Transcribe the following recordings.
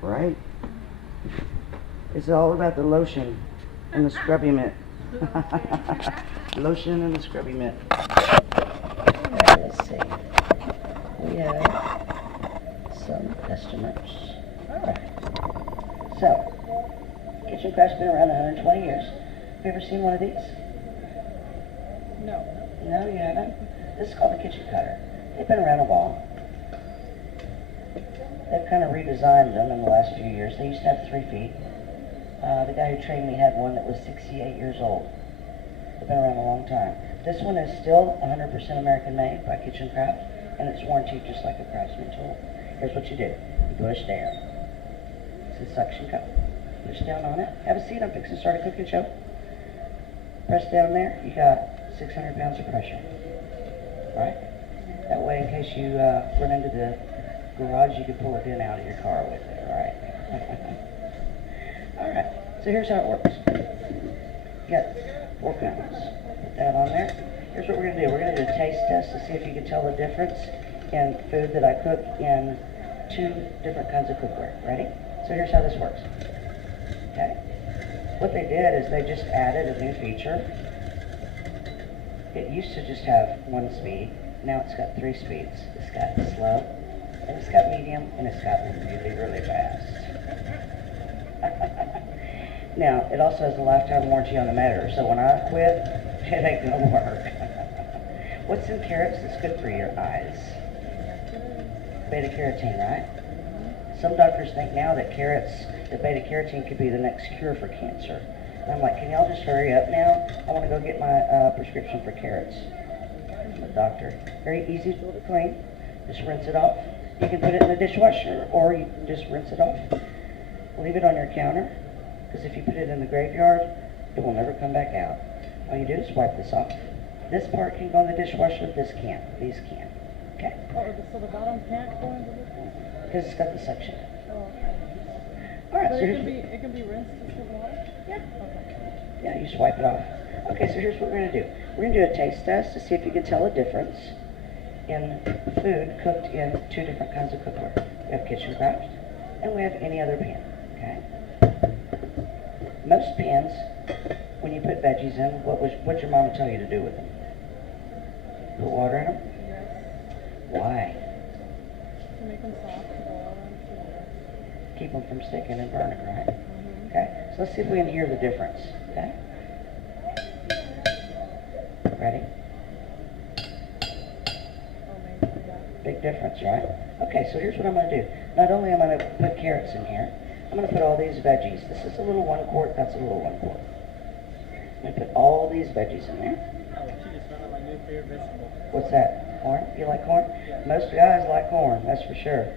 Right? It's all about the lotion and the scrubby mitt. Lotion and the scrubby mitt. Let's see. We have some customers. Alright. So, kitchen craft's been around 120 years. Have you ever seen one of these? No. No, you haven't? This is called a kitchen cutter. They've been around a while. They've kind of redesigned them in the last few years. They used to have 3 feet. The guy who trained me had one that was 68 years old. They've been around a long time. This one is still 100% American made by Kitchen Craft, and it's warranted just like a Craftsman tool. Here's what you do. You push down. It's a suction cup. Push down on it. Have a seat. I'm fixing to start a cooking show. Press down there. You got 600 pounds of pressure. Right? That way, in case you run into the garage, you can pull it in out of your car with it. All right? All right. So here's how it works. You got 4 pounds. Put that on there. Here's what we're going to do. We're going to do a taste test to see if you can tell the difference in food that I cook in 2 different kinds of cookware. Ready? So here's how this works. Okay? What they did is they just added a new feature. It used to just have 1 speed. Now it's got 3 speeds. It's got slow, and it's got medium, and it's got really, really fast. Now, it also has a lifetime warranty on the motor, so when I quit, it ain't gonna work. What's in carrots that's good for your eyes? Beta-carotene, right? Some doctors think now that beta-carotene could be the next cure for cancer. And I'm like, can y'all just hurry up now? I want to go get my prescription for carrots from the doctor. Very easy to clean. Just rinse it off. You can put it in the dishwasher, or you can just rinse it off. Leave it on your counter, because if you put it in the graveyard, it will never come back out. All you do is wipe this off. This part can go in the dishwasher, this can't. These can. Okay? Oh, so the bottom can't go into this one? Because it's got the suction. Oh, okay. All right, But so it can be rinsed with water? Yeah. Okay. Yeah, you just wipe it off. Okay, so here's what we're going to do. We're going to do a taste test to see if you can tell a difference in food cooked in 2 different kinds of cookware. We have Kitchen Craft, and we have any other pan. Okay? Most pans, when you put veggies in, what'd your mama tell you to do with them? Put water in them? Yes. Why? To make them soft, to boil them, to... Keep them from sticking and burning, right? Mm-hmm. Okay? So let's see if we can hear the difference. Okay? Ready? Oh, maybe, yeah. Big difference, right? Okay, so here's what I'm going to do. Not only am I going to put carrots in here, I'm going to put all these veggies. This is a little 1 quart, that's a little 1 quart. I'm going to put all these veggies in there. Oh, she just found out my new favorite vegetable. What's that? Corn? You like corn? Yeah. Most guys like corn, that's for sure.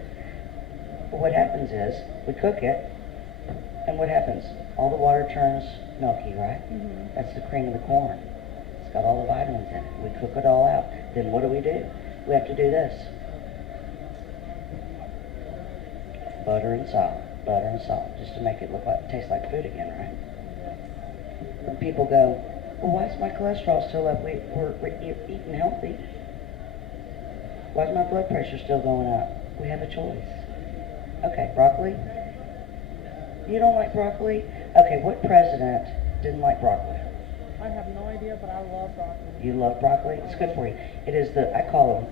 But what happens is, we cook it, and what happens? All the water turns milky, right? Mm-hmm. That's the cream of the corn. It's got all the vitamins in it. We cook it all out. Then what do? We have to do this. Butter and salt, just to make it taste like food again, right? When people go, well, why is my cholesterol still up? We're eating healthy. Why is my blood pressure still going up? We have a choice. Okay, broccoli. You don't like broccoli? Okay, what president didn't like broccoli? I have no idea, but I love broccoli. You love broccoli? It's good for you. It is I call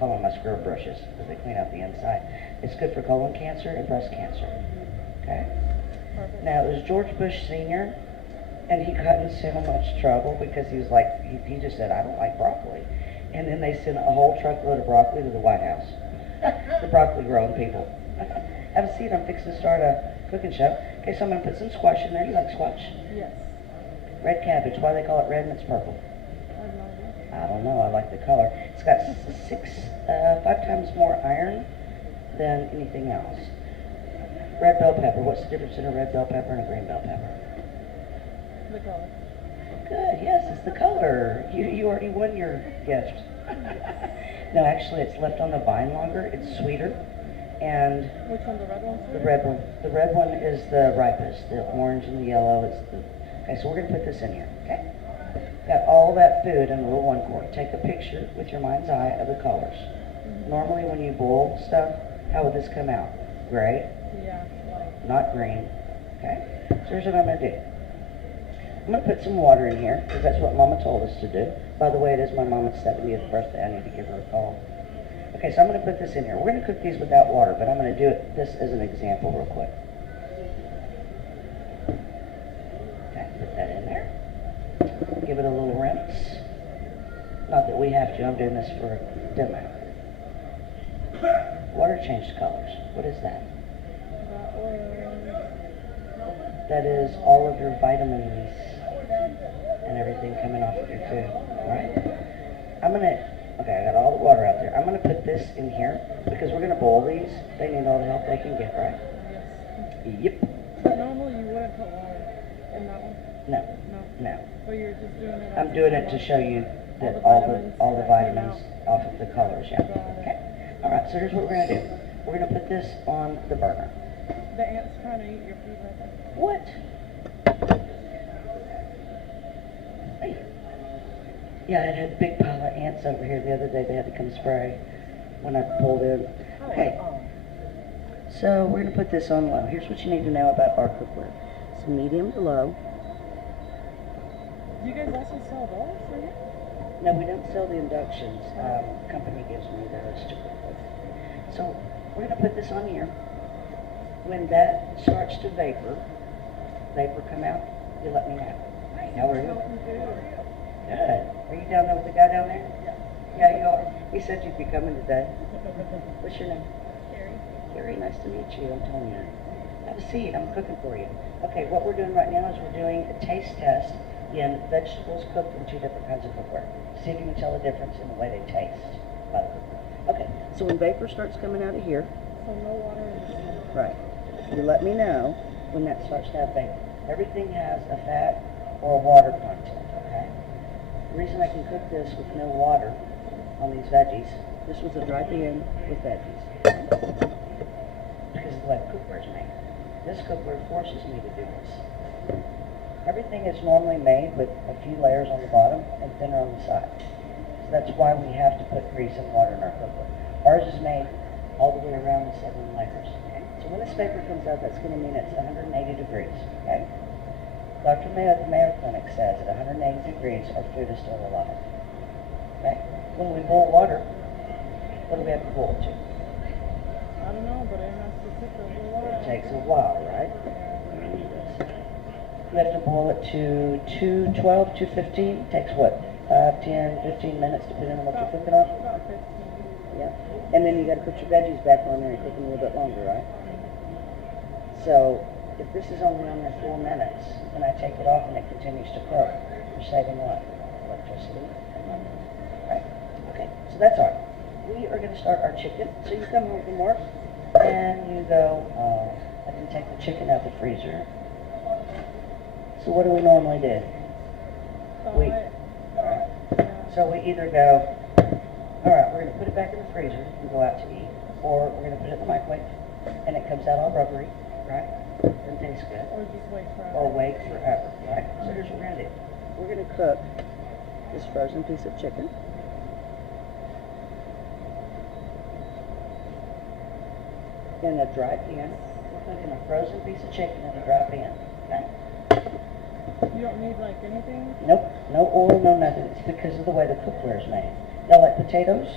them my scrub brushes, because they clean out the inside. It's good for colon cancer and breast cancer. Okay? Perfect. Now, it was George Bush Sr., and he got in so much trouble because he was like, he just said, I don't like broccoli. And then they sent a whole truckload of broccoli to the White House. The broccoli growing people. Have a seat, I'm fixing to start a cooking show. Okay, so I'm going to put some squash in there. You like squash? Yes. Red cabbage. Why do they call it red and it's purple? I have no idea. I don't know. I like the color. It's got 5 times more iron than anything else. Red bell pepper. What's the difference in a red bell pepper and a green bell pepper? The color. Good. Yes, it's the color. You already won your gift. No, actually, it's left on the vine longer. It's sweeter. And Which one, the red one? the red one. The red one is the ripest. The orange and the yellow is the... Okay, so we're going to put this in here, okay? Got all that food in a little 1 quart. Take a picture with your mind's eye of the colors. Mm-hmm. Normally when you boil stuff, How would this come out? Gray, Yeah, like, not green. Okay? So here's what I'm going to do. I'm going to put some water in here, because that's what Mama told us to do. By the way, it is my mama's 70th birthday. I need to give her a call. Okay, so I'm going to put this in here. We're going to cook these without water, but I'm going to do this as an example real quick. Okay, put that in there. Give it a little rinse. Not that we have to. I'm doing this for a demo. Water changed colors. What is that? that was, That is all of your vitamins and everything coming off of your food, right? Okay, I got all the water out there. I'm gonna put this in here because we're gonna boil these. They need all the help they can get, right? yes. Yep. But normally you wouldn't put water in that one? No, No. no. But you're just doing it. I'm doing it to show you that all the vitamins off of the colors, yeah. Okay. All right, so here's what we're gonna do. We're gonna put this on the burner. The ant's trying to eat your food right there. What? Hey. Yeah, I had a big pile of ants over here the other day. They had to come spray when I pulled in. Okay. So we're going to put this on low. Here's what you need to know about our cookware. It's medium to low. Do you guys also sell those for here? No, we don't sell the inductions. Company gives me those to cook with. So we're going to put this on here. When that starts to vapor come out, you let me know. How are you? Good. Are you down there with the guy down there? Yeah, you are. He said you'd be coming today. What's your name? Carrie. Carrie, nice to meet you. I'm Tonya. Have a seat. I'm cooking for you. Okay, what we're doing right now is we're doing a taste test in vegetables cooked in two different kinds of cookware. See if you can tell the difference in the way they taste by the cookware. Okay, so when vapor starts coming out of here, So no water in this one. right, you let me know when that starts to have vapor. Everything has a fat or a water content, okay? The reason I can cook this with no water on these veggies, this was a dry pan with veggies, okay? Because of the way the cookware is made. This cookware forces me to do this. Everything is normally made with a few layers on the bottom and thinner on the side. So that's why we have to put grease and water in our cookware. Ours is made all the way around the 7 layers. Okay? So when this vapor comes out, that's going to mean it's 180 degrees. Okay? Dr. Mayo at the Mayo Clinic says at 180 degrees, our food is still alive. Okay? When we boil water, what do we have to boil it to? I don't know, but it has to sit for a little while. It takes a while, right? We have to boil it to 212, 215. Takes what? 5, 10, 15 minutes depending on what you're cooking on? About 15. Yeah. And then you got to put your veggies back on there and cook them a little bit longer, right? So if this is only on there 4 minutes and I take it off and it continues to cook, you're saving what? Electricity and money. Right? Okay, so that's all right. We are going to start our chicken. So you come home from work and you go, I can take the chicken out of the freezer. So what do we normally do? Thaw We- it. Alright. Yeah. So we either go, alright, we're going to put it back in the freezer and go out to eat, or we're going to put it in the microwave and it comes out all rubbery, right? Doesn't taste good. Or just wait for Or wait forever, right? So here's what we're going to do. We're going to cook this frozen piece of chicken. In a dry pan. We're cooking a frozen piece of chicken in a dry pan, okay? You don't need like anything? Nope, no oil, no nothing. It's because of the way the cookware is made. Y'all like potatoes?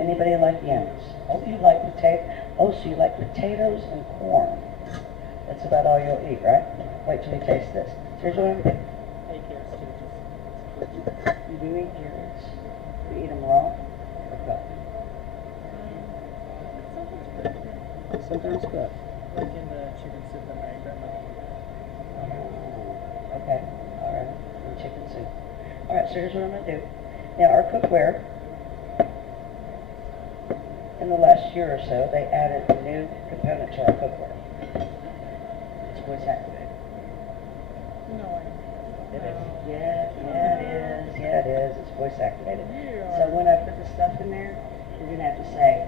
Anybody like yams? Oh, you like potato? Oh, so you like potatoes and corn. That's about all you'll eat, right? Wait till you taste this. So here's what I'm gonna do. Hey, carrots too. You do eat carrots. You eat them raw or cooked? Sometimes cooked. Like in the chicken soup that my grandma. Okay, all right, and chicken soup. All right, so here's what I'm going to do. Now, our cookware, in the last year or so, they added a new component to our cookware. It's voice activated. No way. It is. Yeah, it is. Yeah, it is. It's voice activated. Yeah. So when I put the stuff in there, you're going to have to say,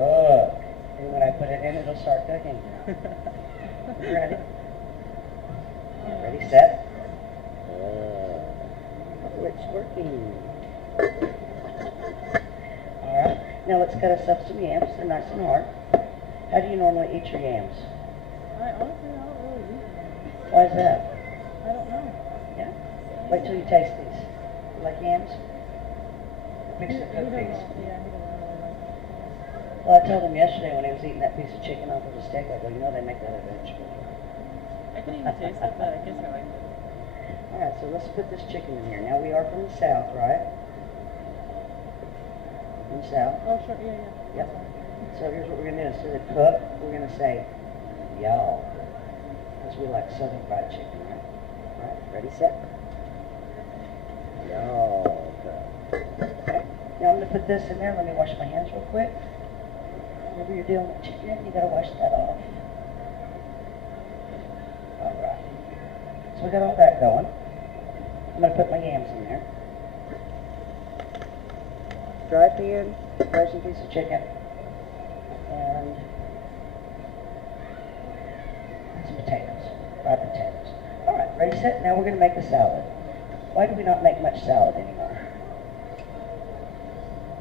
look. And when I put it in, it'll start cooking. You ready? Ready, set? Oh, it's working. Alright, now let's cut us up some yams. They're nice and hard. How do you normally eat your yams? I honestly don't really eat them. Why is that? I don't know. Yeah? Wait till you taste these. You like yams? Mix the cooked He things. doesn't, yeah, he doesn't really like it. Well, I told him yesterday when he was eating that piece of chicken off of the steak, I go, you know they make that at vegetable. I couldn't even taste it, but I guess I liked it. Alright, so let's put this chicken in here. Now we are from the south, right? From the south. Oh, sure, yeah. Yep. So here's what we're gonna do. Instead of cook, we're gonna say y'all. Because we like southern fried chicken, right? Alright, ready, set? Y'all. Okay. Now I'm gonna put this in there. Let me wash my hands real quick. Whenever you're dealing with chicken, you gotta wash that off. Alright. So we got all that going. I'm gonna put my yams in there. Dry pan, frozen piece of chicken, and some potatoes, fried potatoes. Alright, ready, set? Now we're gonna make the salad. Why do we not make much salad anymore?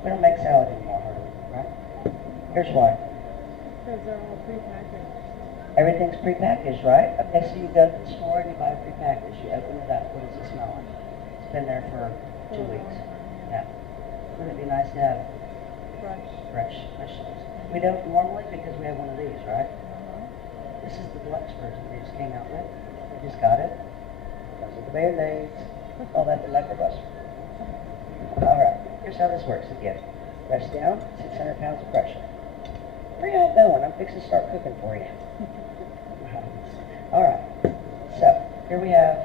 We don't make salad anymore, hardly, right? Here's why. Because they're all prepackaged. Everything's prepackaged, right? Okay, so you go to the store and you buy a prepackaged. You open it up. What does it smell like? It's been there for 2 weeks. Yeah. Wouldn't it be nice to have fresh vegetables? We don't normally because we have one of these, right? This is the deluxe version they just came out with. We just got it. Comes with the Band-Aids. All that delectable buster. Alright, here's how this works again. Rest down, 600 pounds of pressure. Where y'all going? I'm fixing to start cooking for you. Alright, so here we have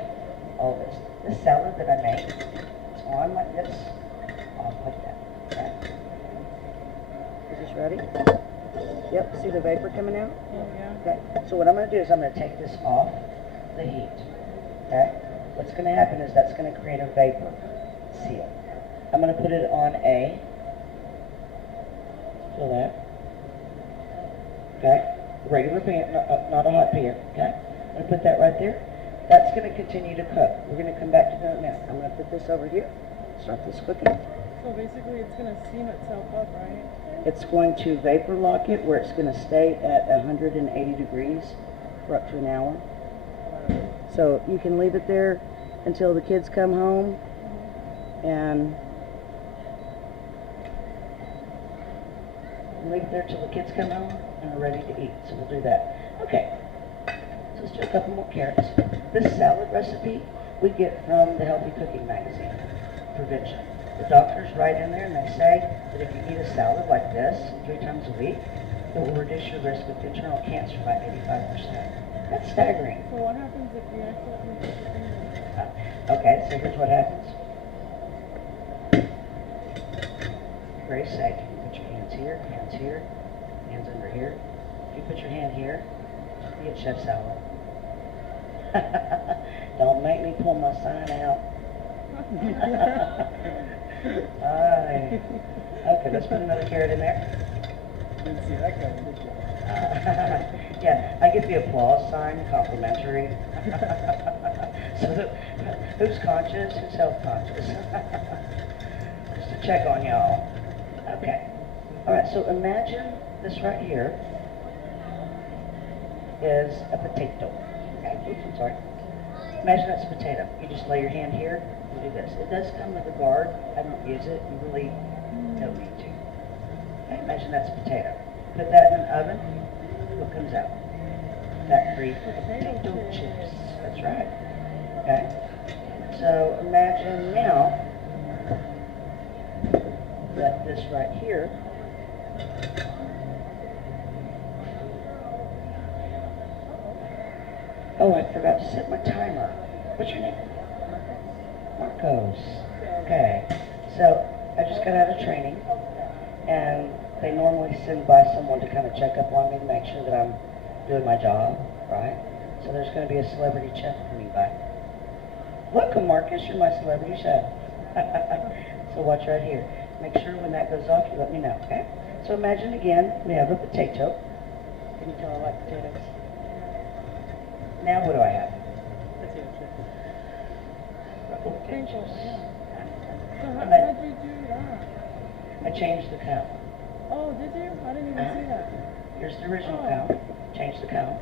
all this. This salad that I made is on like this, off like that. Okay? Is this ready? Yep, see the vapor coming out? Yeah. Okay, so what I'm going to do is I'm going to take this off the heat. Okay? What's going to happen is that's going to create a vapor seal. I'm going to put it on a, feel that? Okay? Regular pan, not a hot pan. Okay? I'm going to put that right there. That's going to continue to cook. We're going to come back to doing that. I'm going to put this over here. Start this cooking. So basically it's going to steam itself up, right? It's going to vapor lock it where it's going to stay at 180 degrees for up to an hour. So you can leave it there until the kids come home and leave it there till the kids come home and are ready to eat. So we'll do that. Okay. So let's do a couple more carrots. This salad recipe we get from the Healthy Cooking Magazine, Prevention. The doctors write in there and they say that if you eat a salad like this 3 times a week, it will reduce your risk of internal cancer by 85%. That's staggering. So what happens if you accidentally put your finger in it? Okay, so here's what happens. Very safe. You put your hands here, hands under here. If you put your hand here, you get chef salad. Don't make me pull my sign out. Alright. Okay, let's put another carrot in there. Didn't see that coming, did you? Yeah, I get the applause sign, complimentary. So, who's conscious? Who's health conscious? Just to check on y'all. Okay. Alright, so imagine this right here is a potato. Okay, oops, I'm sorry. Imagine that's a potato. You just lay your hand here and do this. It does come with a guard. I don't use it. You really don't need to. Okay, imagine that's a potato. Put that in an oven. What comes out? Fat-free potato chips. That's right. Okay. So imagine now that this right here oh, I forgot to set my timer. What's your name? Marcos. Okay. So I just got out of training and they normally send by someone to kind of check up on me to make sure that I'm doing my job, right? So there's going to be a celebrity chef coming by. Welcome, Marcus. You're my celebrity chef. So watch right here. Make sure when that goes off, you let me know, okay? So imagine again, we have a potato. Can you tell I like potatoes? Now what do I have? Potato chip. Sprinkles, yeah. So And how'd you do that? I changed the count. Oh, did you? I didn't even see that. Here's the original Oh. cone. Change the cone.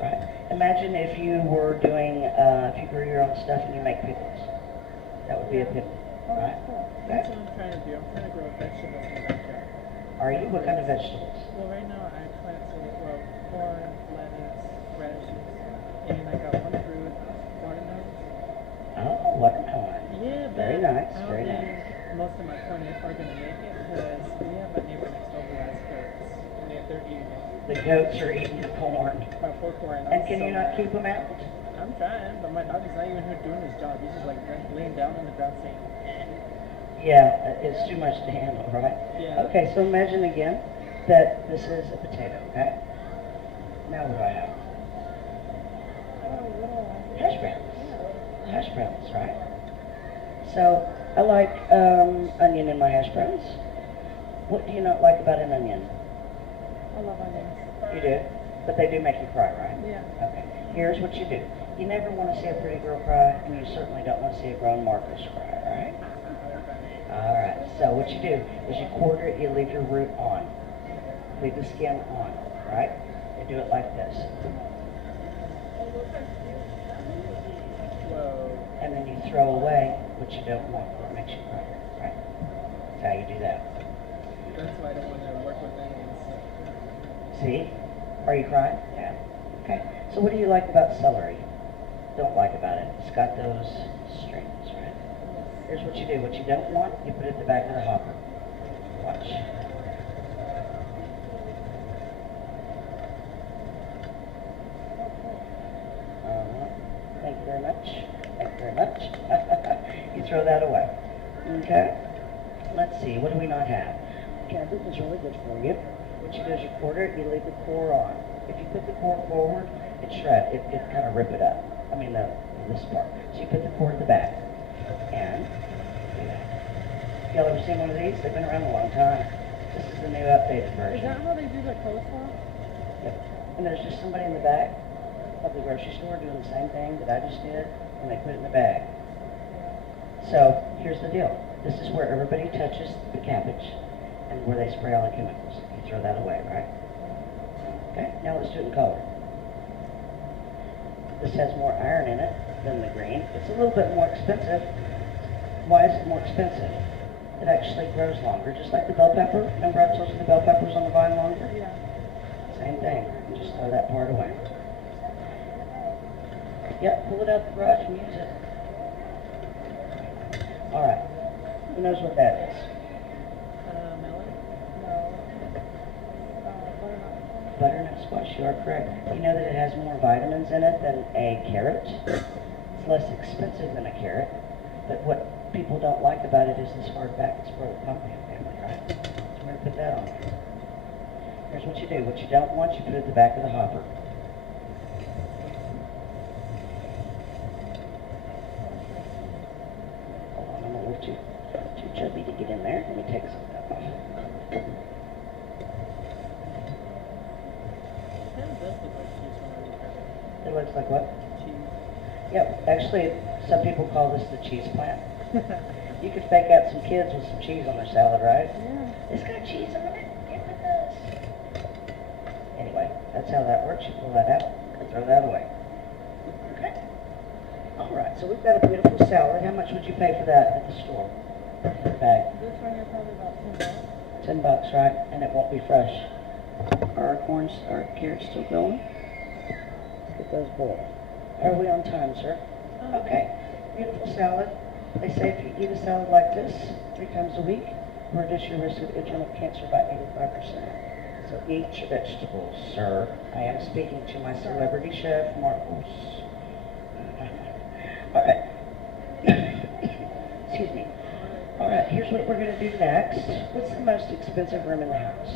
Right. Imagine if you were doing, if you grew your own stuff and you make pickles. That would be a pickle, Oh, right? that's cool. That's Okay. what I'm trying to do. I'm trying to grow vegetables in the backyard. Are you? What kind of vegetables? Well, right now I planted, well, corn, lettuce, radishes, and I got one fruit, watermelon. Oh, watermelon. Yeah, but Very nice, I don't very think nice. most of my corn are going to make it because we have a neighbor next door who has goats, and they're eating it. The goats are eating the corn. My poor corn. And can you not keep them out? I'm trying, but my dog is not even here doing his job. He's just like laying down on the ground saying, eh. Yeah, it's too much to handle, right? Yeah. Okay, so imagine again that this is a potato, okay? Now what do I have? Oh, little. Hash browns. Hash browns, right? So I like onion in my hash browns. What do you not like about an onion? I love onions. You do, but they do make you cry, right? Yeah. Okay. Here's what you do. You never want to see a pretty girl cry, and you certainly don't want to see a grown Marcus cry, right? All right. So what you do is you quarter it. You leave your root on. Leave the skin on, right? You do it like this. Whoa. And then you throw away what you don't want, what makes you cry, right? That's how you do that. That's why I don't want to work with onions. See? Are you crying? Yeah. Okay. So what do you like about celery? Don't like about it. It's got those strings, right? Here's what you do. What you don't want, you put it at the back of the hopper. Watch. Thank you very much. Thank you very much. You throw that away. Okay. Let's see. What do we not have? Canton is really good for you. What you do is you quarter it, you leave the core on. If you put the core forward, it shred. It kind of rip it up. I mean, this part. So you put the core to the back. And y'all ever seen one of these? They've been around a long time. This is the new updated Is version. that how they do the coleslaw? Yep. And there's just somebody in the back of the grocery store doing the same thing that I just did, and they put it in the bag. So here's the deal. This is where everybody touches the cabbage and where they spray all the chemicals. You throw that away, right? Okay, now let's do it in color. This has more iron in it than the green. It's a little bit more expensive. Why is it more expensive? It actually grows longer, just like the bell pepper. Remember I told you the bell pepper's on the vine longer? Yeah. Same thing. You just throw that part away. Yep, pull it out the garage and use it. All right. Who knows what that is? Melon? No. Butternut. Butternut squash, you are correct. You know that it has more vitamins in it than a carrot? It's less expensive than a carrot. But what people don't like about it is this hard back and spoiled pumpkin family, right? So we're going to put that on there. Here's what you do. What you don't want, you put it at the back of the hopper. Hold on, I'm a little too chubby to get in there. Let me take some of that off. It kind of does look like cheese when I look at it. It looks like what? Cheese. Yep, actually, some people call this the cheese plant. You could fake out some kids with some cheese on their salad, right? Yeah. It's got cheese on it. Get with us. Anyway, that's how that works. You pull that out and throw that away. Okay. All right, so we've got a beautiful salad. How much would you pay for that at the store? In the bag. This one you're probably about $10. $10, right? And it won't be fresh. Are our carrots still going? Let's get those boiled. Are we on time, sir? Okay. Beautiful salad. They say if you eat a salad like this 3 times a week, reduce your risk of congenital cancer by 85%. So eat your vegetables, sir. I am speaking to my celebrity chef, Marcos. All right. Excuse me. All right, here's what we're going to do next. What's the most expensive room in the house?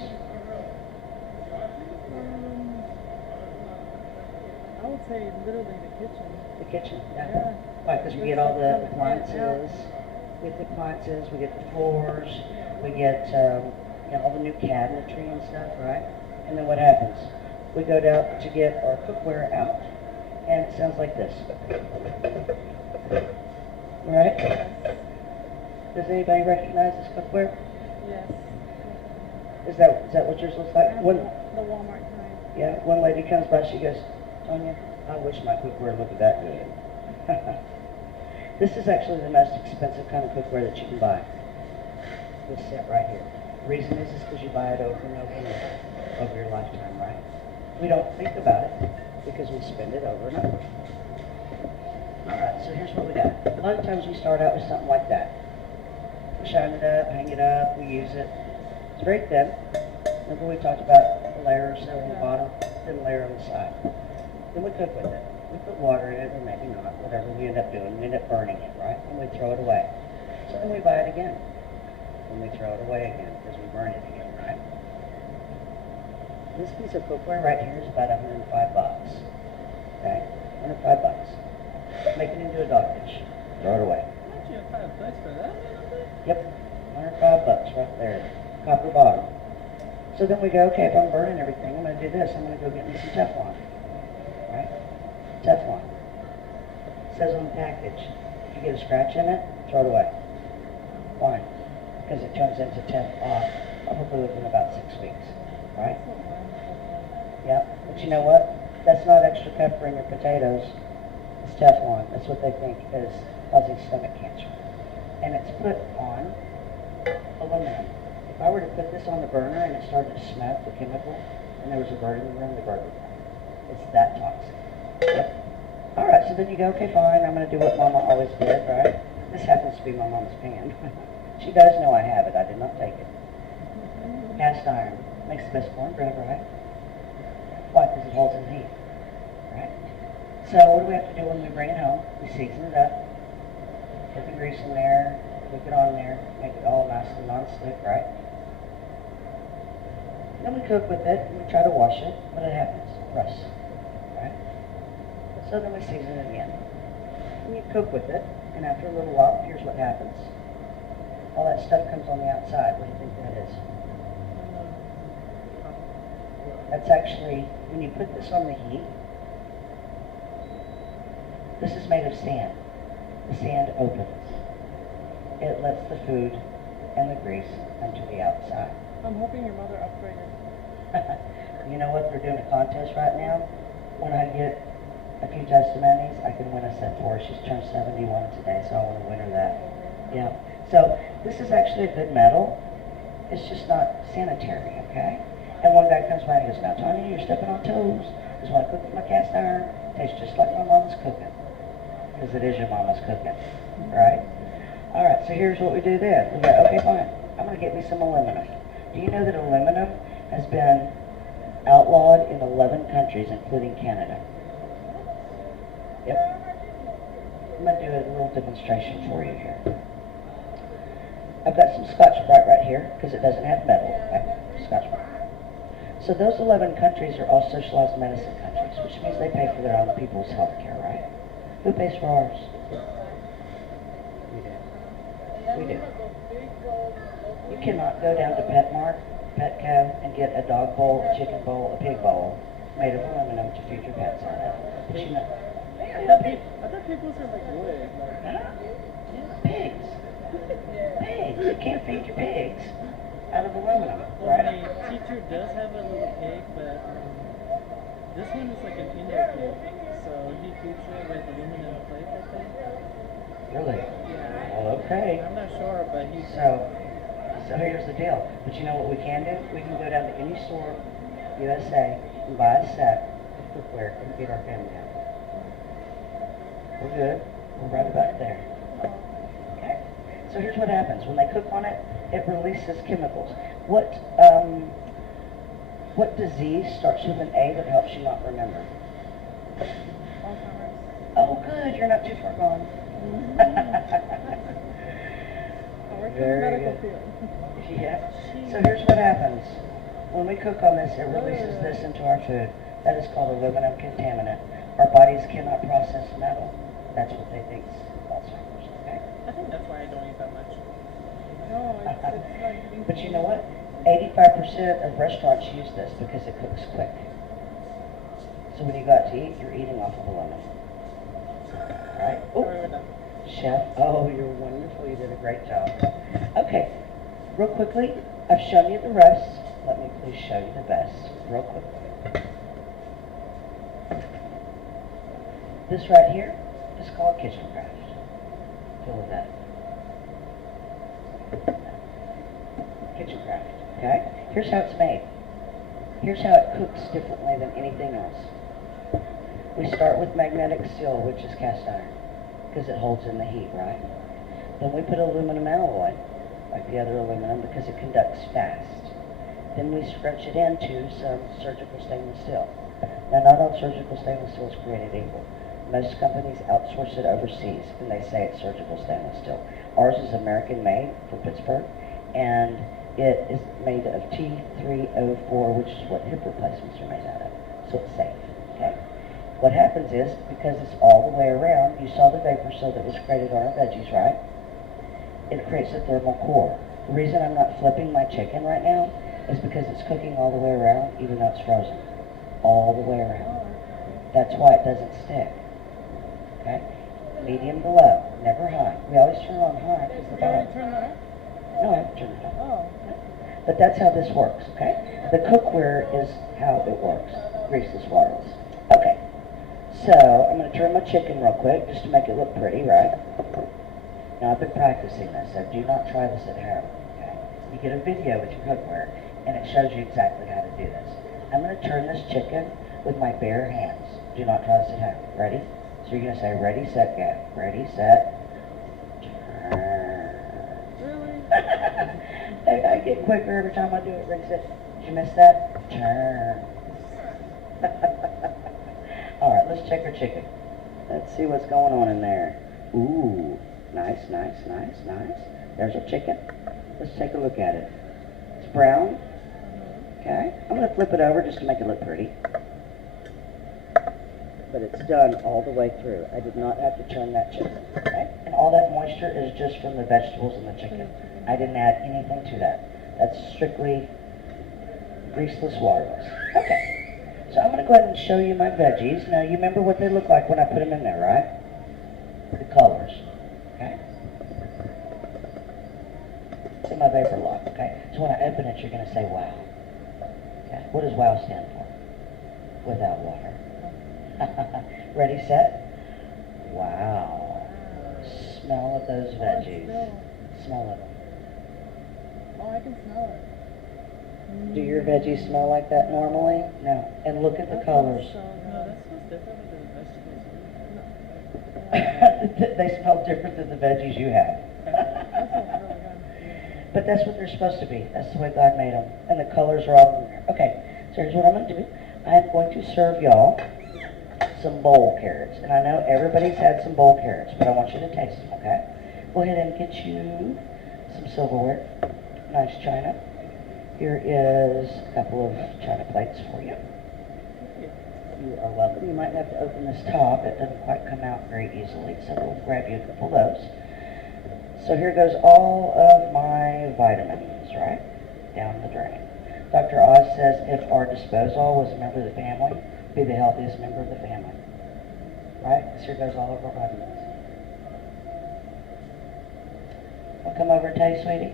I would say literally the kitchen. The kitchen? Yeah. Why? Because we get all the appliances. We get the appliances, we get the floors, we get all the new cabinetry and stuff, right? And then what happens? We go down to get our cookware out, and it sounds like this. Right? Does anybody recognize this cookware? Yes. Is that what yours looks like? One, The Walmart kind. yeah, one lady comes by, she goes, Tonya, I wish my cookware looked that good. This is actually the most expensive kind of cookware that you can buy. This set right here. The reason is because you buy it over and over and over your lifetime, right? We don't think about it because we spend it over and over. Alright, so here's what we got. A lot of times we start out with something like that. We shine it up, hang it up, we use it. It's very thin. Remember we talked about the layers there on the bottom, then layer on the side. Then we cook with it. We put water in it, or maybe not, whatever we end up doing. We end up burning it, right? And we throw it away. So then we buy it again. And we throw it away again, because we burn it again, right? This piece of cookware right here is about $105. Okay? $105. Make it into a dog dish. Throw it away. $105 for that little bit? Yep, $105 right there. Copper bottom. So then we go, okay, if I'm burning everything, I'm going to do this. I'm going to go get me some Teflon. Right? Teflon. It says on the package, if you get a scratch in it, throw it away. Why? Because it turns into Teflon probably within about 6 weeks. Right? Yeah, but you know what? That's not extra pepper in your potatoes. It's Teflon. That's what they think is causing stomach cancer. And it's put on aluminum. If I were to put this on the burner and it started to smoke, the chemical, and there was a bird in the room, the bird would die. It's that toxic. Yep. All right, so then you go, okay, fine, I'm going to do what Mama always did, right? This happens to be my Mama's pan. She does know I have it. I did not take it. Cast iron. Makes the best cornbread, right? Why? Because it holds in heat. Right? So what do we have to do when we bring it home? We season it up. Put the grease in there. Cook it on there. Make it all nice and non-stick, right? Then we cook with it, and we try to wash it, but it happens. Rusts. Right? So then we season it again. And you cook with it, and after a little while, here's what happens. All that stuff comes on the outside. What do you think that is? That's actually, when you put this on the heat, this is made of sand. The sand opens. It lets the food and the grease come to the outside. I'm hoping your mother upgraded. You know what? They're doing a contest right now. When I get a few testimonies, I can win a set for her. She's turned 71 today, so I want to win her that. Yeah. So this is actually a good metal. It's just not sanitary, okay? And one guy comes by and goes, now, Tonya, you're stepping on toes. Because when I cook with my cast iron, it tastes just like my mama's cooking. Because it is your mama's cooking, right? All right, so here's what we do then. We go, okay, fine. I'm going to get me some aluminum. Do you know that aluminum has been outlawed in 11 countries, including Canada? Yep. I'm going to do a little demonstration for you here. I've got some Scotch-Brite right here, because it doesn't have metal. Okay? Scotch-Brite. So those 11 countries are all socialized medicine countries, which means they pay for their own people's health care, right? Who pays for ours? We do. We do. You cannot go down to Petco, and get a dog bowl, a chicken bowl, a pig bowl made of aluminum to feed your pets on it. But you know, I thought pickles are like wood. huh? Pigs. Pigs. You can't feed your pigs out of aluminum, Well, right? my teacher does have a little pig, but this one is like an indoor pig, so he feeds it with aluminum plate, I think. Really? Yeah. Well, okay. I'm not sure, but he. So here's the deal. But you know what we can do? We can go down to any store, USA, and buy a set of cookware and feed our family out. We're good. We're right about there. Okay? So here's what happens. When they cook on it, it releases chemicals. What disease starts with an A that helps you not remember? Alzheimer's. Oh, good. You're not too far gone. I work in the Very medical good. field. Yeah. So here's what happens. When we cook on this, it releases this into our food. That is called aluminum contaminant. Our bodies cannot process metal. That's what they think is Alzheimer's, okay? I think that's why I don't eat that much. No, it's like... But you know what? 85% of restaurants use this because it cooks quick. So when you go out to eat, you're eating off of aluminum. Right? Oh, Sorry, we're done. chef. Oh, you're wonderful. You did a great job. Okay. Real quickly, I've shown you the rest. let me please show you the best real quick. This right here is called kitchen craft. Feel that. Kitchen craft, okay? Here's how it's made. Here's how it cooks differently than anything else. We start with magnetic steel, which is cast iron, because it holds in the heat, right? Then we put aluminum alloy, like the other aluminum, because it conducts fast. Then we scrunch it into some surgical stainless steel. Now, not all surgical stainless steel is created equal. Most companies outsource it overseas, and they say it's surgical stainless steel. Ours is American made for Pittsburgh, and it is made of T304, which is what hip replacements are made out of. So it's safe, okay? What happens is, because it's all the way around, you saw the vapor cell that was created on our veggies, right? It creates a thermal core. The reason I'm not flipping my chicken right now is because it's cooking all the way around, even though it's frozen. All the way around. That's why it doesn't stick. Okay? Medium to low, never high. We always turn on high because the bottom. Turn that? No, I haven't turned it on. Oh. But that's how this works, okay? The cookware is how it works. Greaseless, waterless. Okay. So, I'm going to turn my chicken real quick just to make it look pretty, right? Now, I've been practicing this, so do not try this at home, okay? You get a video with your cookware, and it shows you exactly how to do this. I'm going to turn this chicken with my bare hands. Do not try this at home. Ready? So you're going to say, ready, set, go. Ready, set, turn. Really? I get quicker every time I do it. Ready, set. Did you miss that? Turn. All right, let's check our chicken. Let's see what's going on in there. Ooh, nice, nice, nice, nice. There's our chicken. Let's take a look at it. It's brown. Okay, I'm going to flip it over just to make it look pretty. But it's done all the way through. I did not have to turn that chicken. Okay? And all that moisture is just from the vegetables and the chicken. I didn't add anything to that. That's strictly greaseless, waterless. Okay. So I'm going to go ahead and show you my veggies. Now, you remember what they look like when I put them in there, right? The colors. Okay? See my vapor lock, okay? So when I open it, you're going to say, wow. Okay? What does wow stand for? Without water. Ready, set? Wow. Smell of those veggies. Smell of them. Oh, I can smell it. Do your veggies smell like that normally? No. And look at the colors. No, that smells different than the vegetables. They smell different than the veggies you have. That smells really good. But that's what they're supposed to be. That's the way God made them. And the colors are all in there. Okay, so here's what I'm going to do. I'm going to serve y'all some bowl carrots. And I know everybody's had some bowl carrots, but I want you to taste them, okay? Go ahead and get you some silverware. Nice china. Here is a couple of china plates for you. You are welcome. You might have to open this top. It doesn't quite come out very easily, so we'll grab you a couple of those. So here goes all of my vitamins, right? Down the drain. Dr. Oz says if our disposal was a member of the family, be the healthiest member of the family. Right? So here goes all of our vitamins. Well, come over and taste, sweetie.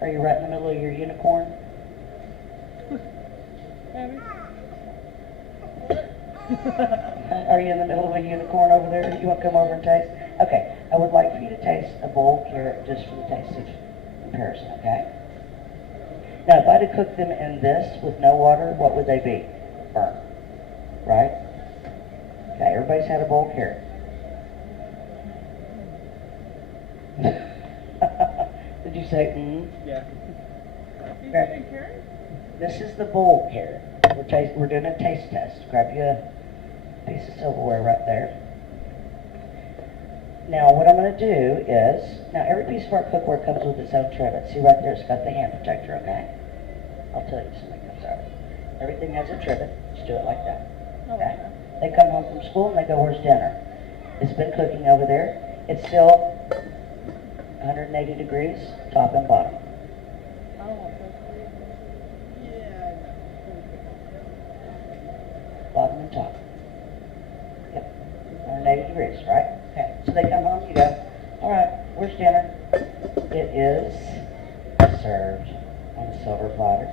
Are you right in the middle of your unicorn? Abby? Are you in the middle of a unicorn over there? You want to come over and taste? Okay, I would like for you to taste a bowl carrot just for the taste of comparison, okay? Now, if I'd have cooked them in this with no water, what would they be? Burnt, right? Okay, everybody's had a bowl carrot. Did you say, Yeah. You Okay. eating carrot? This is the bowl carrot. We're doing a taste test. Grab you a piece of silverware right there. Now, what I'm going to do is, now every piece of our cookware comes with its own trivet. See right there, it's got the hand protector, okay? I'll tell you something comes out. Everything has a trivet. Just do it like that, Oh, okay? okay. They come home from school and they go, where's dinner? It's been cooking over there. It's still 180 degrees, top and bottom. I don't want this. Bottom and top. Yep. 180 degrees, right? Okay. So they come home, you go, all right, where's dinner? It is served on a silver platter.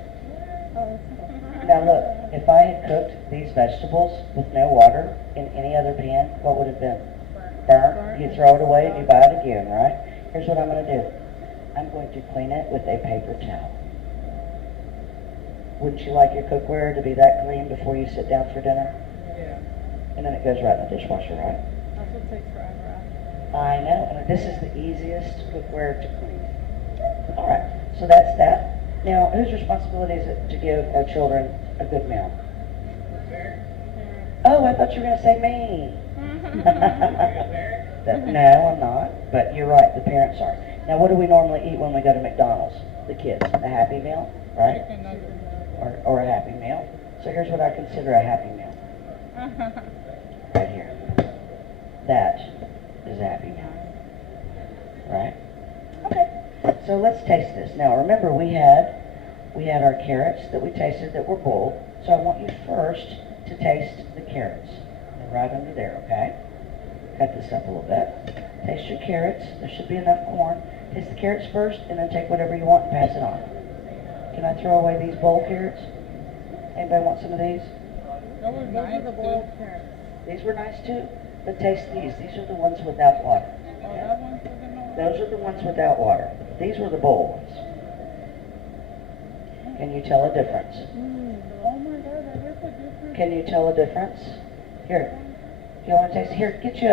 Now look, if I had cooked these vegetables with no water in any other pan, what would it have been? Burnt. You throw it away and you buy it again, right? Here's what I'm going to do. I'm going to clean it with a paper towel. Wouldn't you like your cookware to be that clean before you sit down for dinner? Yeah. And then it goes right in the dishwasher, right? That's what takes forever after. I know, and this is the easiest cookware to clean. All right, so that's that. Now, whose responsibility is it to give our children a good meal? Oh, I thought you were going to say me. No, I'm not, but you're right, the parents are. Now, what do we normally eat when we go to McDonald's? The kids, a Happy Meal, right? Chicken nuggets. Or a Happy Meal. So here's what I consider a Happy Meal. Right here. That is a Happy Meal. Right? Okay. So let's taste this. Now remember we had our carrots that we tasted that were boiled. So I want you first to taste the carrots. They're right under there, okay? Cut this up a little bit. Taste your carrots. There should be enough corn. Taste the carrots first and then take whatever you want and pass it on. Can I throw away these bowl carrots? Anybody want some of these? Those are the boiled carrots. These were nice too. But taste these. These are the ones without water. Oh, that one's looking all Those are the ones without water. These were the bowl ones. Can you tell a difference? Oh my god, that is a difference. Can you tell a difference? Here. You want to taste? Here, get you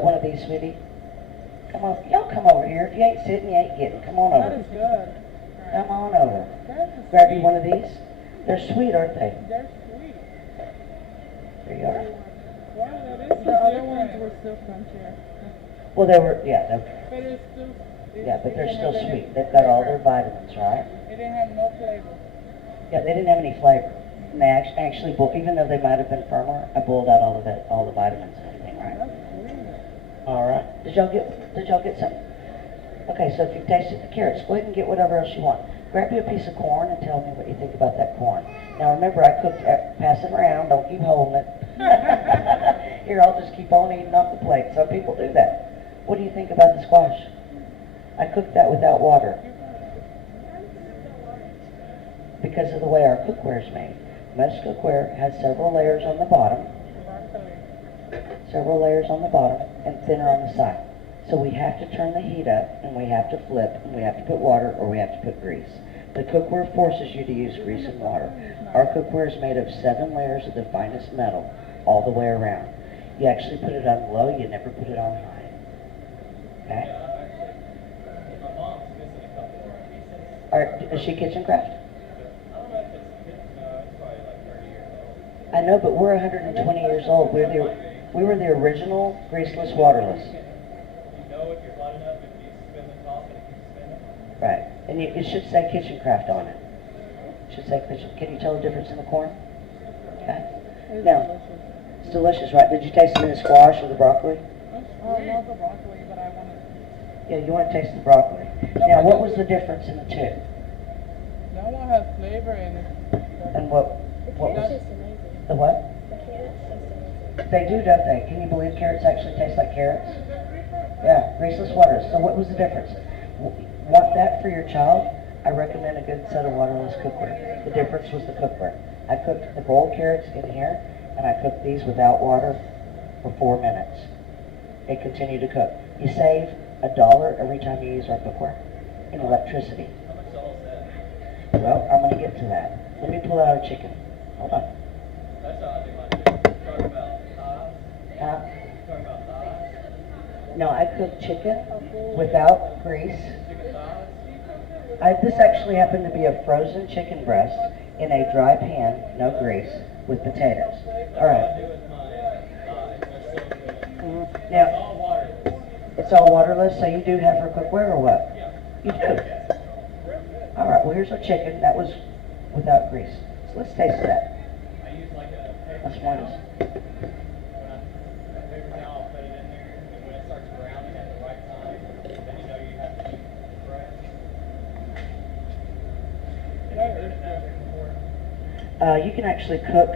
one of these, sweetie. Come on, y'all come over here. If you ain't sitting, you ain't getting. Come on That over. is good. Come on over. That is Grab you sweet. one of these. They're sweet, aren't they? They're sweet. There you are. Wow, that is the other ones were still crunchier. Well, they were, yeah, But it's still. but they're still sweet. They've got all their vitamins, right? It didn't have no flavor. Yeah, they didn't have any flavor. And they actually boiled, even though they might have been firmer, I boiled out all the vitamins and everything, right? That's sweet. All right. Did y'all get some? Okay, so if you've tasted the carrots, go ahead and get whatever else you want. Grab you a piece of corn and tell me what you think about that corn. Now remember, I cooked, pass it around, don't keep holding it. Here, I'll just keep on eating off the plate. Some people do that. What do you think about the squash? I cooked that without water. Because of the way our cookware is made. Most cookware has several layers on the bottom, and thinner on the side. So we have to turn the heat up, and we have to flip, and we have to put water, or we have to put grease. The cookware forces you to use grease and water. Our cookware is made of 7 layers of the finest metal all the way around. You actually put it on low, you never put it on high. Okay? Is she kitchen craft? I know, but we're 120 years old. We were the original greaseless, waterless. Right, and it should say kitchen craft on it. It should say kitchen. Can you tell the difference in the corn? Okay. It's Now, delicious. it's delicious, right? Did you taste any of the squash or the broccoli? Oh, not the broccoli, but I wanted. Yeah, you want to taste the broccoli. Now, what was the difference in the two? That one has flavor in it. And what was That's- the what? They do, don't they? Can you believe carrots actually taste like carrots? Yeah, greaseless water. So what was the difference? Want that for your child? I recommend a good set of waterless cookware. The difference was the cookware. I cooked the boiled carrots in here, and I cooked these without water for 4 minutes. They continue to cook. You save $1 every time you use our cookware in electricity. Well, I'm going to get to that. Let me pull out our chicken. Hold on. Huh? No, I cooked chicken without grease. This actually happened to be a frozen chicken breast in a dry pan, no grease, with potatoes. All right. Now, it's all waterless, so you do have her cookware or what? You do. All right, well, here's our chicken. That was without grease. So let's taste that. That's one. You can actually cook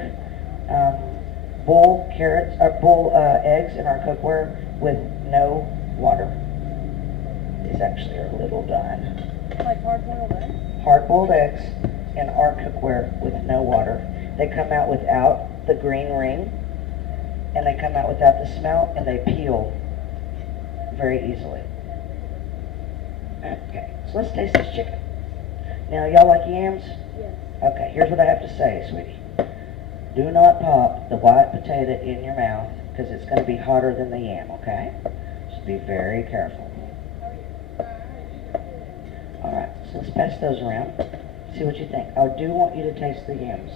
bull carrots or bull eggs in our cookware with no water. These actually are a little done. Like hard-boiled eggs? Hard-boiled eggs in our cookware with no water. They come out without the green ring, and they come out without the smell, and they peel very easily. Okay, so let's taste this chicken. Now, y'all like yams? Yes. Okay, here's what I have to say, sweetie. Do not pop the white potato in your mouth, because it's going to be hotter than the yam, okay? Just be very careful. All right, so let's pass those around. See what you think. I do want you to taste the yams.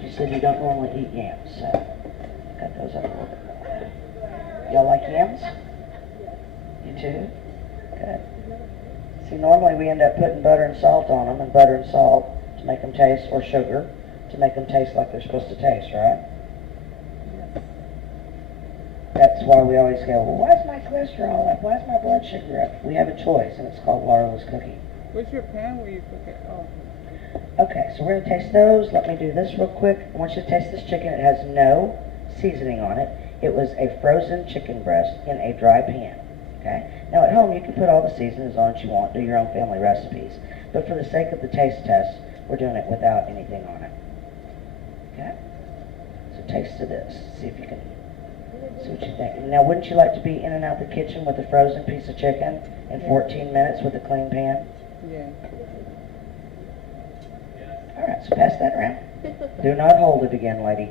She said you don't normally eat yams, so cut those up a little bit more. Y'all like yams? You too? Good. See, normally we end up putting butter and salt on them, and butter and salt to make them taste, or sugar, to make them taste like they're supposed to taste, right? That's why we always go, well, why is my cholesterol up? Why is my blood sugar up? We have a choice, and it's called waterless cooking. What's your pan where you cook it? Oh. Okay, so we're going to taste those. Let me do this real quick. I want you to taste this chicken. It has no seasoning on it. It was a frozen chicken breast in a dry pan. Okay? Now at home you can put all the seasonings on it you want, do your own family recipes. But for the sake of the taste test, we're doing it without anything on it. Okay? So taste of this. See if you can see what you think. Now wouldn't you like to be in and out the kitchen with a frozen piece of chicken in 14 minutes with a clean pan? Yeah. Alright, so pass that around. Do not hold it again, lady.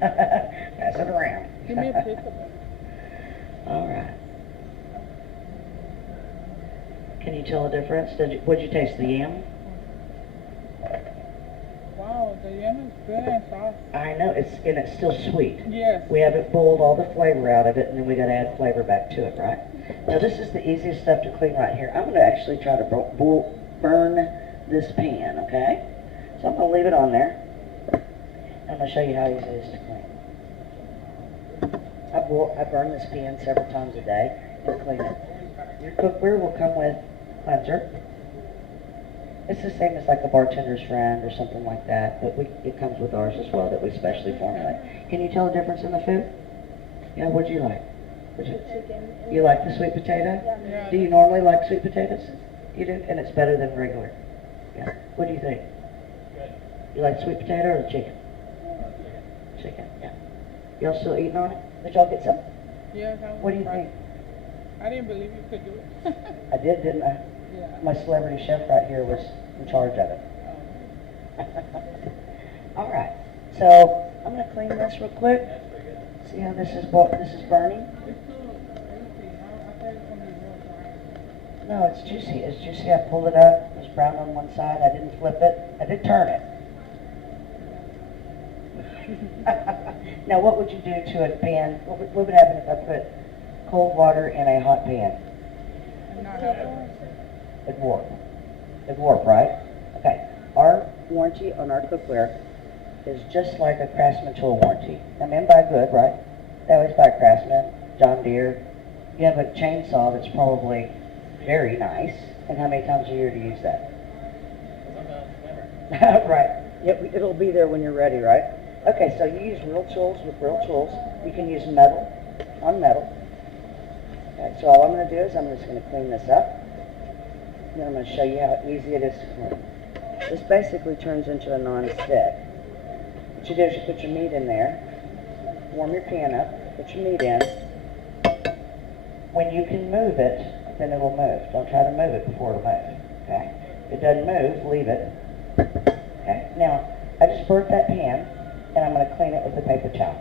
Pass it around. Give me a pickle. Alright. Can you tell the difference? What'd you taste, the yam? Wow, the yam is good and soft. I know, and it's still sweet. Yes. We haven't boiled all the flavor out of it, and then we gotta add flavor back to it, right? Now this is the easiest stuff to clean right here. I'm gonna actually try to burn this pan, okay? So I'm gonna leave it on there. I'm gonna show you how easy it is to clean. I burn this pan several times a day to clean it. Your cookware will come with cleanser. It's the same as like a bartender's friend or something like that, but it comes with ours as well that we specially formulate. Can you tell the difference in the food? Yeah, what'd you like? You like the sweet potato? Yeah. Do you normally like sweet potatoes? You do? And it's better than regular? Yeah. What do you think? You like sweet potato or the chicken? Chicken, yeah. Y'all still eating on it? Did y'all get some? Yes, What do you think? I didn't believe you could do it. I did, didn't I? Yeah. My celebrity chef right here was in charge of it. All right, so I'm going to clean this real quick. See how this is burning? No, it's juicy. It's juicy. I pulled it up. It was brown on one side. I didn't flip it. I did turn it. Now, what would you do to a pan? What would happen if I put cold water in a hot pan? It'd warp. It'd warp, right? Okay. Our warranty on our cookware is just like a Craftsman tool warranty. Now, men buy good, right? They always buy Craftsman, John Deere. You have a chainsaw that's probably very nice. And how many times a year do you use that? Right. Yep, it'll be there when you're ready, right? Okay, so you use real tools with real tools. You can use metal on metal. Okay, so all I'm going to do is I'm just going to clean this up. And then I'm going to show you how easy it is to clean. This basically turns into a non-stick. What you do is you put your meat in there, warm your pan up, put your meat in. When you can move it, then it'll move. Don't try to move it before it'll move. Okay? If it doesn't move, leave it. Okay? Now, I just burnt that pan, and I'm going to clean it with a paper towel.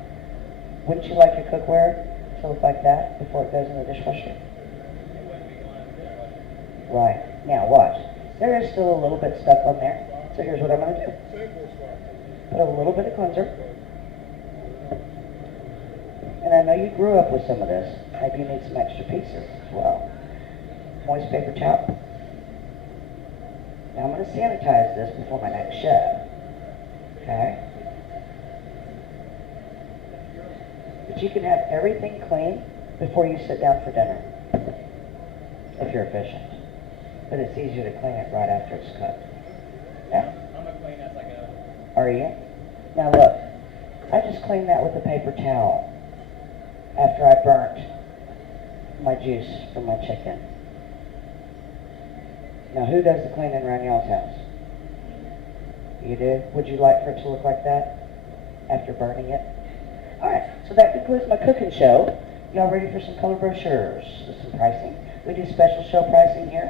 Wouldn't you like your cookware to look like that before it goes in the dishwasher? Right. Now, watch. There is still a little bit stuck on there, so here's what I'm going to do. Put a little bit of cleanser. And I know you grew up with some of this. Maybe you need some extra pieces as well. Moist paper towel. Now I'm going to sanitize this before my next show. Okay? But you can have everything clean before you sit down for dinner, if you're efficient. But it's easier to clean it right after it's cooked. Yeah? I'm gonna clean as I go. Are you? Now look, I just cleaned that with a paper towel after I burnt my juice from my chicken. Now who does the cleaning around y'all's house? You do? Would you like for it to look like that after burning it? Alright, so that concludes my cooking show. Y'all ready for some color brochures with some pricing? We do special show pricing here.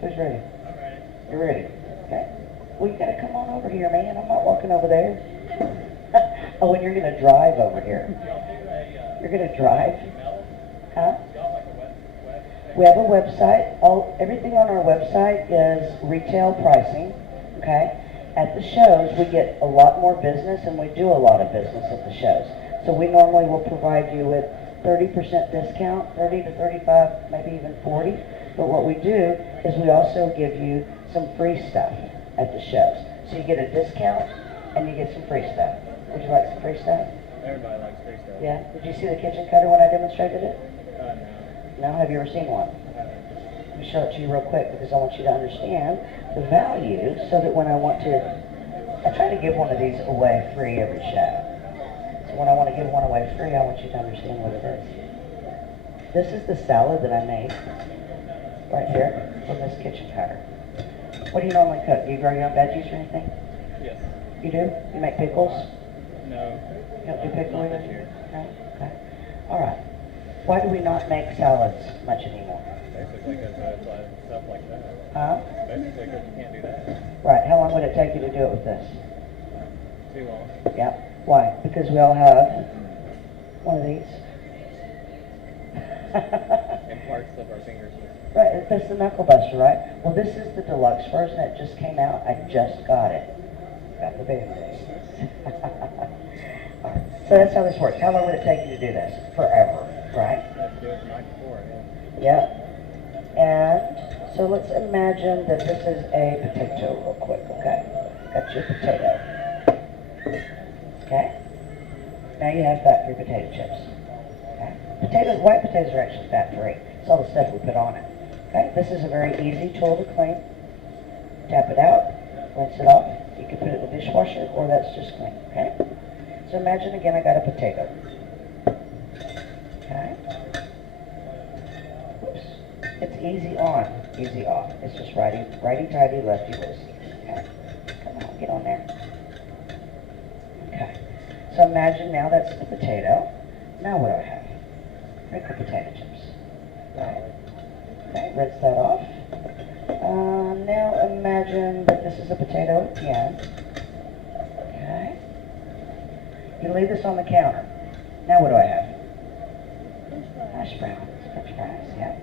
Who's ready? I'm ready. You're ready? Okay. Well, you gotta come on over here, man. I'm not walking over there. Oh, and you're gonna drive over here. You're gonna drive? Huh? We have a website. Everything on our website is retail pricing, okay? At the shows, we get a lot more business, and we do a lot of business at the shows. So we normally will provide you with 30% discount, 30 to 35, maybe even 40. But what we do is we also give you some free stuff at the shows. So you get a discount, and you get some free stuff. Would you like some free stuff? Everybody likes free stuff. Yeah? Did you see the kitchen cutter when I demonstrated it? No. No? Have you ever seen one? I haven't. Let me show it to you real quick because I want you to understand the value so that when I want to, I try to give one of these away free every show. So when I want to give one away free, I want you to understand what it is. This is the salad that I made right here from this kitchen cutter. What do you normally cook? Do you grow your own veggies or anything? Yes. You do? You make pickles? No. You don't do pickles? Not this year. No? Okay. All right. Why do we not make salads much anymore? Basically, because stuff like that. Huh? Basically, because you can't do that. Right. How long would it take you to do it with this? Too long. Yep. Why? Because we all have one of these. And parts of our fingers. Right, that's the Knuckle Buster, right? Well, this is the deluxe version. It just came out. I just got it. Got the Band-Aids. All right. So that's how this works. How long would it take you to do this? Forever, right? You have to do it the night before, yeah. Yep. And so let's imagine that this is a potato real quick, okay? Got your potato. Okay? Now you have fat-free potato chips. Okay? Potatoes, white potatoes are actually fat-free. It's all the stuff we put on it. Okay? This is a very easy tool to clean. Tap it out, rinse it off. You can put it in the dishwasher, or that's just clean, okay? So imagine again I got a potato. Okay? Oops. It's easy on, easy off. It's just righty tighty, lefty loosey. Okay? Come on, get on there. Okay. So imagine now that's the potato. Now what do I have? Regular potato chips. Right? Okay, rinse that off. Now imagine that this is a potato again. Okay. You leave this on the counter. Now what do I have? Hash browns, French fries, yeah.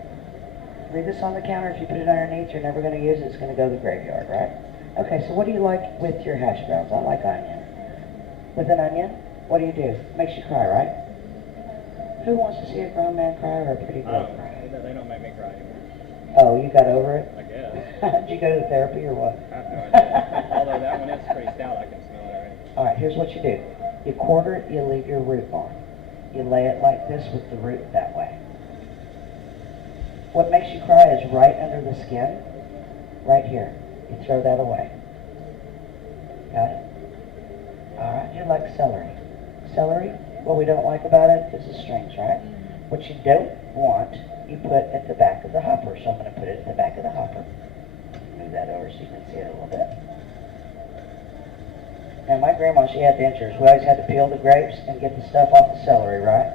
Leave this on the counter. If you put it underneath, you're never going to use it. It's going to go to the graveyard, right? Okay, so what do you like with your hash browns? I like onion. With an onion, what do? Makes you cry, right? Who wants to see a grown man cry or a pretty girl cry? They don't make me cry anymore. Oh, you got over it? I guess. Did you go to therapy or what? I have no idea. Although that one is pretty stout, I can smell it already. All right, here's what you do. You quarter it, you leave your root on. You lay it like this with the root that way. What makes you cry is right under the skin, right here. You throw that away. Got it? All right, you like celery. Celery, what we don't like about it is the strings, right? What you don't want, you put at the back of the hopper. So I'm going to put it at the back of the hopper. Move that over so you can see it a little bit. Now my grandma, she had dentures. We always had to peel the grapes and get the stuff off the celery, right?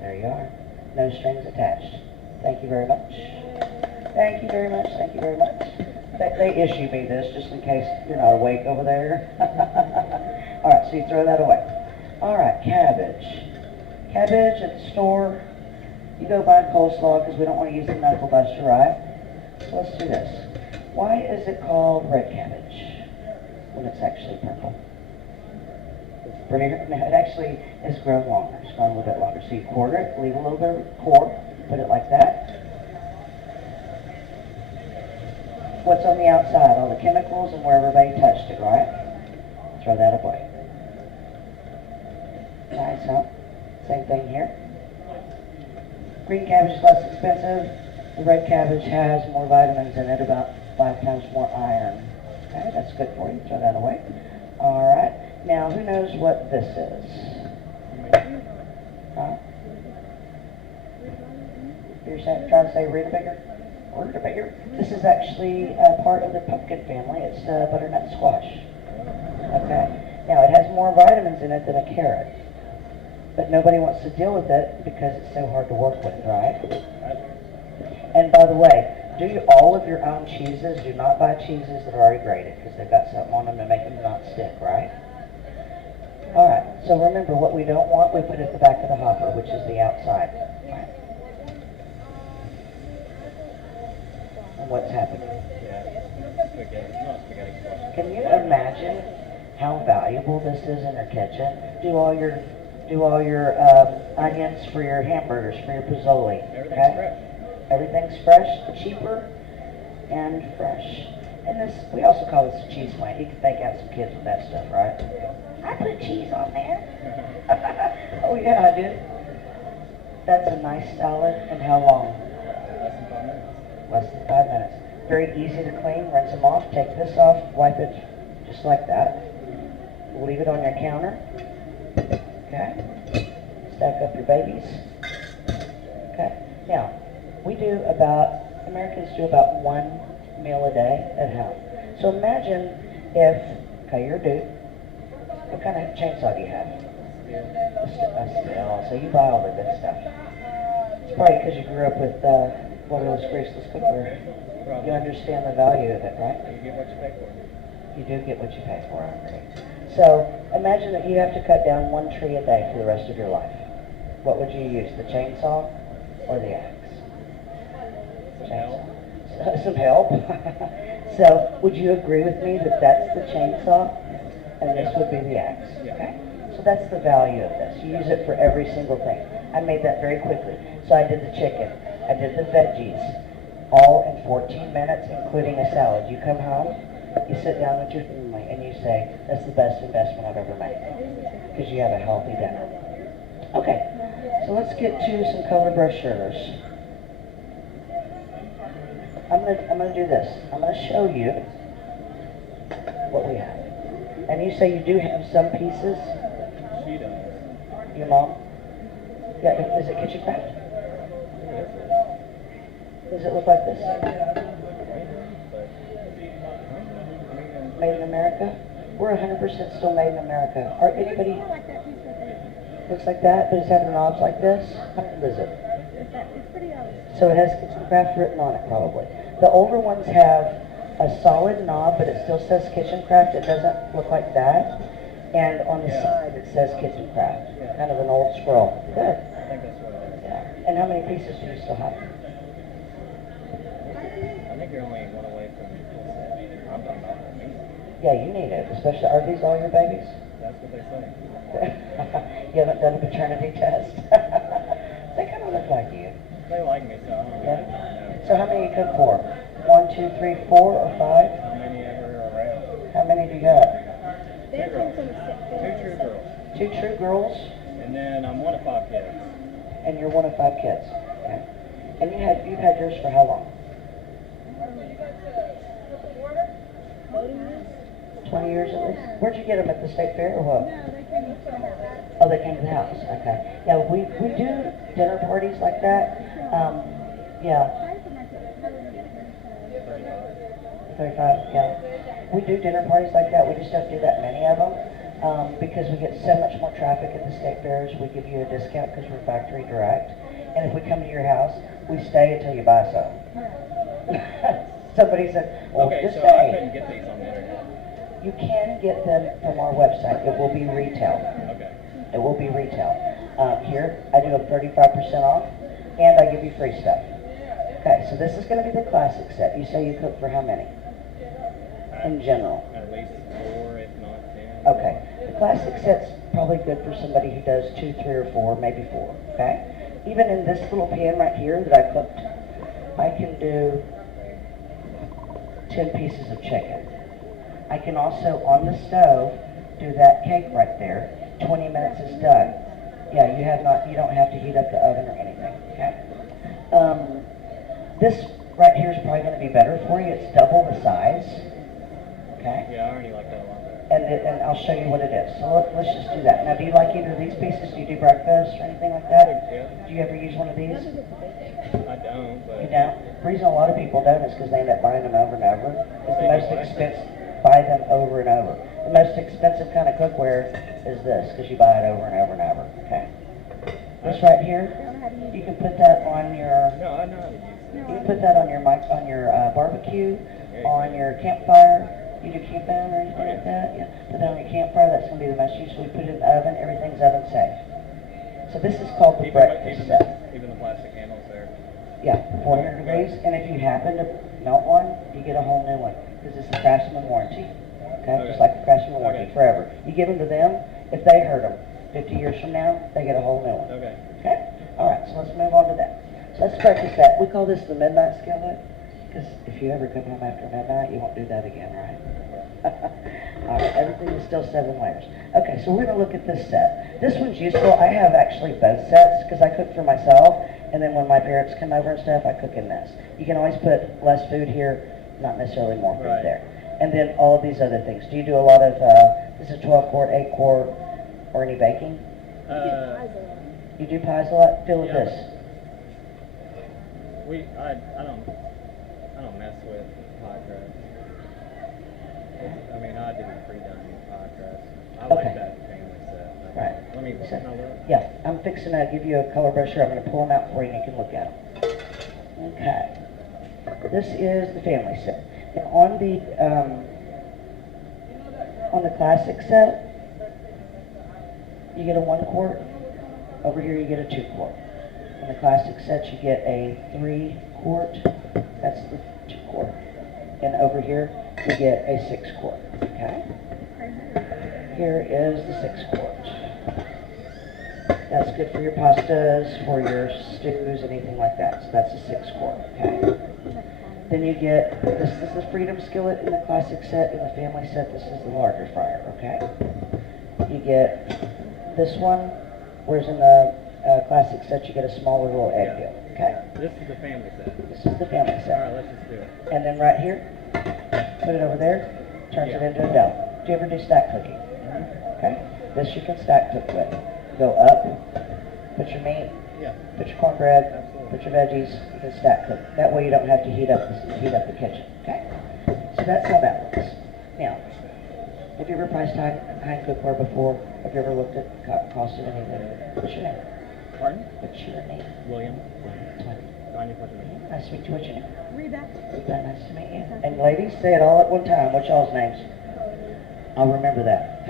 There you are. No strings attached. Thank you very much. Thank you very much. Thank you very much. They issue me this just in case you're not awake over there. All right, so you throw that away. All right, cabbage. Cabbage at the store. You go buy coleslaw because we don't want to use the Knuckle Buster, right? So let's do this. Why is it called red cabbage when it's actually purple? It's pretty, no, it actually is grown longer. It's grown a little bit longer. So you quarter it, leave a little bit of core, put it like that. What's on the outside? All the chemicals and where everybody touched it, right? Throw that away. Nice, huh? Same thing here. Green cabbage is less expensive. The red cabbage has more vitamins in it, about 5 times more iron. Okay, that's good for you. Throw that away. All right. Now, who knows what this is? Huh? You're trying to say rutabaga? Rutabaga. This is actually part of the pumpkin family. It's butternut squash. Okay. Now it has more vitamins in it than a carrot, but nobody wants to deal with it because it's so hard to work with, right? And by the way, all of your own cheeses. Do not buy cheeses that are already grated because they've got something on them to make them not stick, right? All right. So remember, what we don't want, we put at the back of the hopper, which is the outside. Right. And what's happening? Can you imagine how valuable this is in your kitchen? Do all your onions for your hamburgers, for your pozole. Everything's fresh. Everything's fresh, cheaper, and fresh. And this, we also call this a cheese plant. You can thank out some kids with that stuff, right? I put cheese on there. Oh yeah, I did. That's a nice salad. And how long? Less than 5 minutes. Less than 5 minutes. Very easy to clean. Rinse them off. Take this off. Wipe it just like that. We'll leave it on your counter. Okay. Stack up your babies. Okay. Now, Americans do about 1 meal a day at home. So imagine if, okay, you're a dude. What kind of chainsaw do you have? A steel. So you buy all the good stuff. It's probably because you grew up with one of those graceless cookware. You understand the value of it, right? You get what you pay for. You do get what you pay for, I agree. So imagine that you have to cut down 1 tree a day for the rest of your life. What would you use, the chainsaw or the axe? Some help. So would you agree with me that that's the chainsaw and this would be the axe? Okay? So that's the value of this. You use it for every single thing. I made that very quickly. So I did the chicken. I did the veggies. All in 14 minutes, including a salad. You come home, you sit down with your family, and you say, that's the best investment I've ever made. Because you have a healthy dinner. Okay, so let's get to some color brochures. I'm gonna do this. I'm gonna show you what we have. And you say you do have some pieces? She does. Your mom? Yeah, is it kitchen craft? Does it look like this? Made in America? We're 100% still made in America. Are anybody... Looks like that, but it's having knobs like this? How old is it? It's pretty old. So it has kitchen craft written on it, probably. The older ones have a solid knob, but it still says kitchen craft. It doesn't look like that. And on the side, it says kitchen craft. Kind of an old scroll. Good. I think that's what it is. Yeah. And how many pieces do you still have? I think you're only one away from I'm talking about me. Yeah, you need it. Especially, are these all your babies? That's what they say. You haven't done a paternity test? They kind of look like you. They like me, so I don't Yeah. really know. So how many you cook for? 1, 2, 3, 4, or 5? How many ever are around? How many do you have? They have girls. some sick 2 true girls. 2 true girls, And then I'm one of 5 kids. and you're one of 5 kids. Okay. And you've had yours for how long? 20 years at least? Where'd you get them, at the state fair or what? No, they came to the house. Oh, they came to the house. Okay. Yeah, we do dinner parties like that. Yeah. 35, yeah. We do dinner parties like that. We just don't do that many of them because we get so much more traffic at the state fairs. We give you a discount because we're factory direct. And if we come to your house, we stay until you buy some. Somebody said, well, Okay, just so I stay. couldn't get these on the internet. You can get them from our website. It will be retail. Okay. It will be retail. Here, I do a 35% off, and I give you free stuff. Okay, so this is going to be the classic set. You say you cook for how many? In general. At least 4, if not 10. Okay, the classic set's probably good for somebody who does 2, 3, or 4, maybe 4. Okay? Even in this little pan right here that I cooked, I can do 10 pieces of chicken. I can also, on the stove, do that cake right there. 20 minutes is done. Yeah, you don't have to heat up the oven or anything, okay? This right here is probably going to be better for you. It's double the size. okay? Yeah, I already like that a lot better. And I'll show you what it is. So let's just do that. Now, do you like either of these pieces? Do you do breakfast or anything like that? Yeah. Do you ever use one of these? I don't, but. You don't? The reason a lot of people don't is because they end up buying them over and over. It's the They most do what? expensive. Buy them over and over. The most expensive kind of cookware is this, because you buy it over and over and over. Okay. This right here, you can put that on your. No, I know how to use it. You can put that on your barbecue, on your campfire. You do camping or anything like that? Yeah. Put that on your campfire. That's going to be the most useful. You put it in the oven. Everything's oven safe. So this is called the breakfast set. Even the plastic handles there. Yeah, 400 degrees. And if you happen to melt one, you get a whole new one because it's a craftsman warranty. Okay, just like the craftsman warranty forever. You give them to them. If they hurt them, 50 years from now, they get a whole new one. Okay. Okay? All right, so let's move on to that. So let's practice that. We call this the midnight skillet because if you ever come home after midnight, you won't do that again, right? All right, everything is still 7 layers. Okay, so we're going to look at this set. This one's useful. I have actually both sets because I cook for myself, and then when my parents come over and stuff, I cook in this. You can always put less food here, not necessarily more food Right. there. And then all of these other things. Do you do a lot of, this is 12 quart, 8 quart, or any baking? You do pies a lot? Fill with Yeah. this. I don't mess with pie crust. I mean, I do pre-done pie crust. I Okay. like that family set. Right. Let me So, can I look? yeah, I'm fixing to give you a color brochure. I'm going to pull them out for you and you can look at them. Okay. This is the family set. Now on the classic set, you get a 1 quart. Over here you get a 2 quart. On the classic set you get a 3 quart. That's the 2 quart. And over here you get a 6 quart. Okay? Here is the 6 quart. That's good for your pastas, for your stews, anything like that. So that's a 6 quart. Okay? Then you get, this is the Freedom skillet in the classic set. In the family set, this is the larger fryer. Okay? You get this one, whereas in the classic set you get a smaller little egg deal. Okay? This is the family set. This is the family All set. right, let's just do it. And then right here, put it over there, turns it Yeah. into a dough. Do you ever do stack cooking? Okay? This you can stack cook with. Go up, put your meat, Yeah. put your cornbread, Absolutely. put your veggies, you can stack cook. That way you don't have to heat up the kitchen. Okay? So that's how that works. Now, have you ever priced high cookware before? Have you ever looked at cost of anything? What's your name? Pardon? What's your name? William. Tonya. Tanya, what's your name? Nice to meet you. What's your name? Reba. Reba, nice to meet you. And ladies, say it all at one time. What's y'all's names? I'll remember that.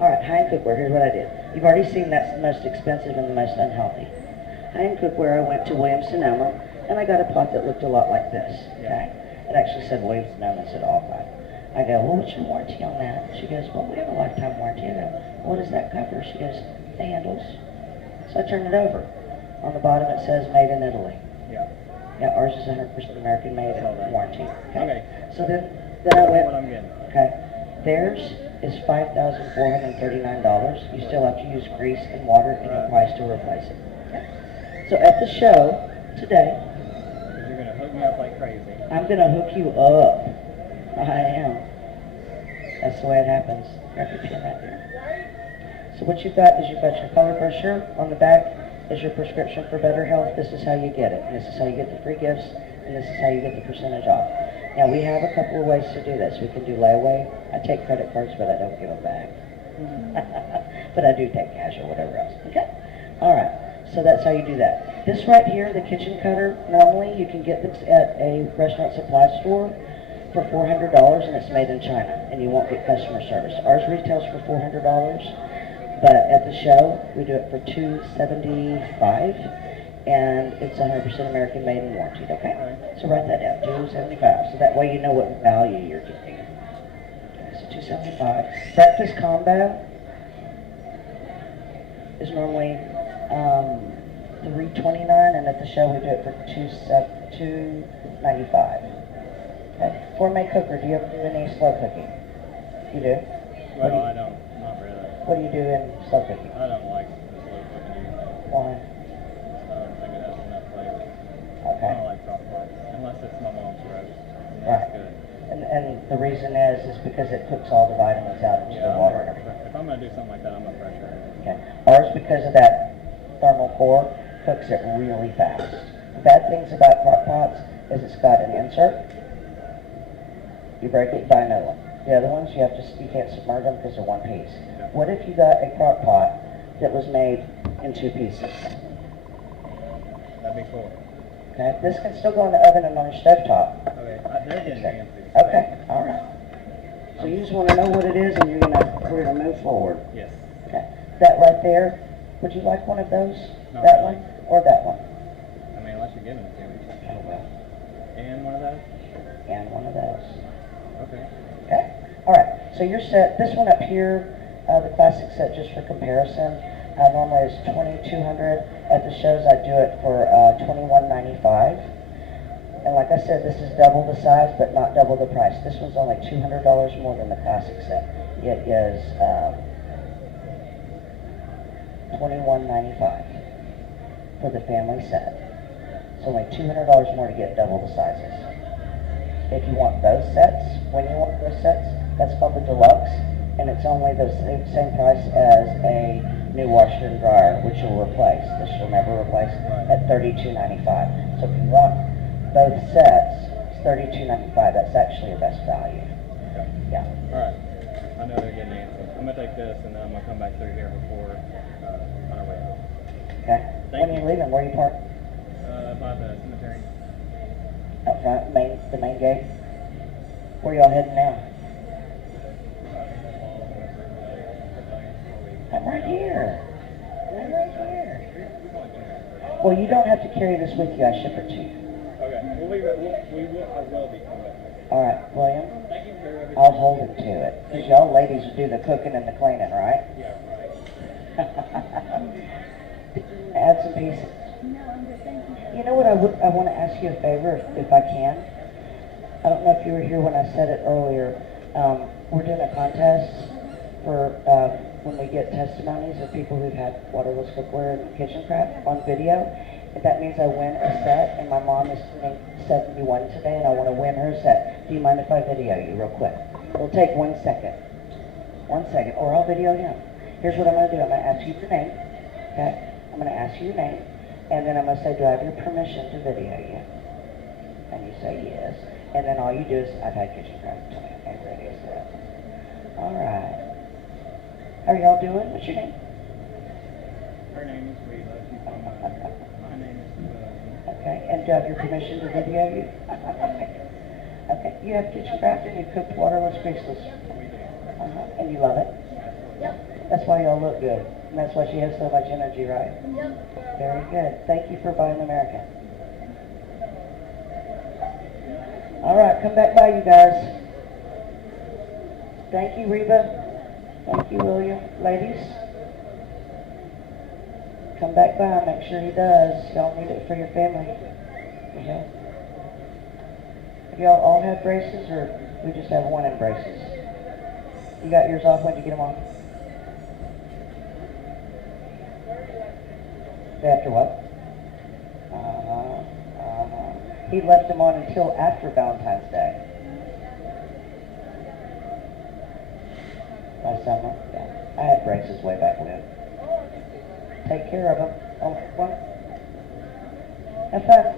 All right, high-end cookware. Here's what I did. You've already seen that's the most expensive and the most unhealthy. High-end cookware, I went to Williams-Sonoma, and I got a pot that looked a lot like this. Okay? It actually said Williams-Sonoma instead of All-Clad. I go, well, what's your warranty on that? She goes, well, we have a lifetime warranty. I go, what does that cover? She goes, the handles. So I turned it over. On the bottom it says made in Italy. Yeah. Yeah, ours is 100% American made and warranty. Okay. So then I That's went, what I'm getting. okay, theirs is $5,439. You still have to use grease and water and your price to replace it. Okay? So at the show today, Because you're going to hook me up like crazy. I'm going to hook you up. I am. That's the way it happens. Grab your pin right there. So what you've got is you've got your color brochure. On the back is your prescription for better health. This is how you get it. And this is how you get the free gifts. And this is how you get the percentage off. Now we have a couple of ways to do this. We can do layaway. I take credit cards, but I don't give them back. But I do take cash or whatever else. Okay? All right. So that's how you do that. This right here, the kitchen cutter, normally you can get this at a restaurant supply store for $400, and it's made in China, and you won't get customer service. Ours retails for $400, but at the show we do it for $275, and it's 100% American made and warranted. Okay, so write that down, $275, so that way you know what value you're getting. Okay, so $275. Breakfast combo is normally $329, and at the show we do it for $295. Okay. Gourmet cooker, do you ever do any slow cooking? You do? Well, I don't. Not really. What do you do in slow cooking? I don't like the slow cooking anything. Why? I don't think it has enough flavor. I Okay. don't like crock pots. Unless it's my mom's roast. And Right. that's good. And the reason is because it cooks all the vitamins out into the water and everything. If I'm gonna do something like that, I'm a pressure. Okay. Ours, because of that thermal core, cooks it really fast. The bad things about crock pots is it's got an insert. You break it, buy another one. The other ones, you can't submerge them because they're one piece. What if you got a crock pot that was made in two pieces? That'd be cool. Okay. This can still go in the oven and on your stovetop. Okay, they're getting fancy. Okay. All right. So you just want to know what it is, and we're gonna move forward. Yes. Okay. That right there. Would you like one of those? Not That really. one or that one? I mean, unless you're giving it to me. Oh, well. And one of those? And one of those. Okay. Okay. All right. So your set. This one up here, the classic set, just for comparison, normally is $2,200. At the shows, I do it for $2,195. And like I said, this is double the size, but not double the price. This one's only $200 more than the classic set. It is $2,195 for the family set. It's only $200 more to get double the sizes. If you want those sets, when you want those sets, that's called the deluxe, and it's only the same price as a new washer and dryer, which you'll replace. This you'll never replace at $32.95. So if you want both sets, it's $32.95. That's actually your best value. Okay. Yeah. Alright. I know they're getting antsy. I'm gonna take this and then I'm gonna come back through here before on our way out. Okay. Thank When are you leaving? Where are you parked? By the cemetery. Out front, the main gate. Where y'all heading now? I'm right here. I'm right here. Well, you don't have to carry this with you. I ship it to you. Okay. We'll leave it. We will. I will be coming back. All right, William. Thank you for everything. I'll hold it to it. Because y'all ladies do the cooking and the cleaning, right? Yeah, right. Add some pieces. You know what, I want to ask you a favor, if I can. I don't know if you were here when I said it earlier. We're doing a contest for when we get testimonies of people who've had waterless cookware and kitchen craft on video. And that means I win a set, and my mom is turning 71 today, and I want to win her set. Do you mind if I video you real quick? It'll take 1 second. 1 second, or I'll video him. Here's what I'm going to do. I'm going to ask you your name, okay? I'm going to ask you your name, and then I'm going to say, do I have your permission to video you? And you say yes. And then all you do is, I've had kitchen craft tonight, and ready as that. All right. How are y'all doing? What's your name? Her name is Rita. She's on my name is Okay, and do I have your permission to video you? Okay, you have kitchen craft and you cook waterless, greaseless. And you love it? Yep. That's why y'all look good. And that's why she has so much energy, right? Yep. Very good. Thank you for buying American. All right, come back by, you guys. Thank you, Reba. Thank you, William. Ladies, come back by. Make sure he does. Y'all need it for your family. Okay. Y'all all have braces, or we just have one in braces? You got yours off? When did you get them off? After what? He left them on until after Valentine's Day. Last summer? Yeah. I had braces way back when. Take care of them. Oh, what? Have fun.